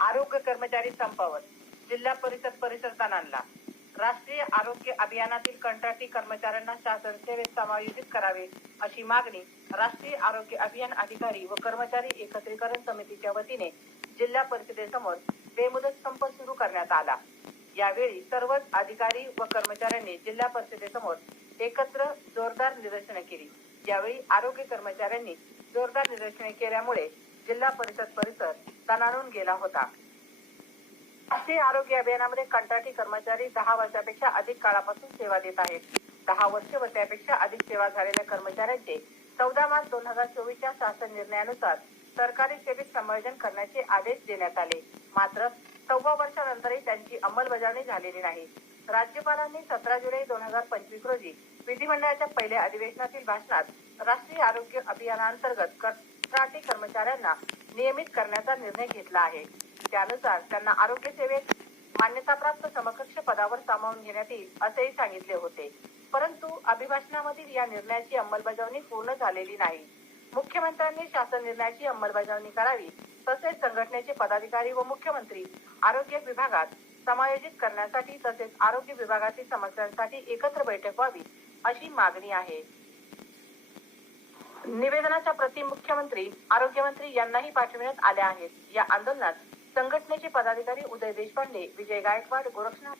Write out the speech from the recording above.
आरोग्य कर्मचारी संपावर जिल्हा परिषद तानांला. राष्ट्रीय आरोग्य अभियानातील कंत्राटी कर्मचाऱ्यांना शासन सेवेत समायोजित करावे अशी मागणी राष्ट्रीय आरोग्य अभियान अधिकारी व कर्मचारी एकत्रीकरण समितीच्या वतीने जिल्हा परिषदेसमोर बेमुदत संप सुरू करण्यात आला. यावेळी सर्वच अधिकारी व कर्मचाऱ्यांनी जिल्हा परिषदेसमोर एकत्र जोरदार निदर्शने केली. यावेळी आरोग्य कर्मचाऱ्यांनी जोरदार निदर्शने केल्यामुळे जिल्हा परिसर तणाणून गेला होता. राष्ट्रीय आरोग्य अभियानामध्ये कंत्राटी कर्मचारी 10 वर्षापेक्षा अधिक काळापासून सेवा देत आहेत. 10 वर्षे व त्यापेक्षा अधिक सेवा झालेल्या कर्मचाऱ्यांचे 14 मार्च 2024च्या शासन निर्णयानुसार सरकारी सेवेत समायोजन करण्याचे आदेश देण्यात आले. मात्र 6 वर्षानंतरही त्यांची अंमलबजावणी झालेली नाही. राज्यपालांनी 17 जुलै 2025 रोजी विधिमंडळाच्या पहिल्या अधिवेशनातील भाषणात राष्ट्रीय आरोग्य अभियानांतर्गत कंत्राटी कर्मचाऱ्यांना नियमित करण्याचा निर्णय घेतला आहे. त्यानुसार त्यांना आरोग्य सेवेत मान्यताप्राप्त समकक्ष पदावर सामावून घेण्यात येईल असेही सांगितले होते. परंतु अभिभाषणामधील या निर्णयाची अंमलबजावणी पूर्ण झालेली नाही. मुख्यमंत्र्यांनी शासन निर्णयाची अंमलबजावणी करावी तसेच संघटनेचे पदाधिकारी व मुख्यमंत्री आरोग्य विभागात समायोजित करण्यासाठी तसेच आरोग्य विभागातील समस्यांसाठी एकत्र बैठक व्हावी अशी मागणी आहे. निवेदनाच्या प्रती मुख्यमंत्री, आरोग्यमंत्री यांनाही पाठविण्यात आल्या आहेत. या आंदोलनात संघटनेचे पदाधिकारी उदय देशपांडे, विजय गायकवाड, गोरक्षनाथ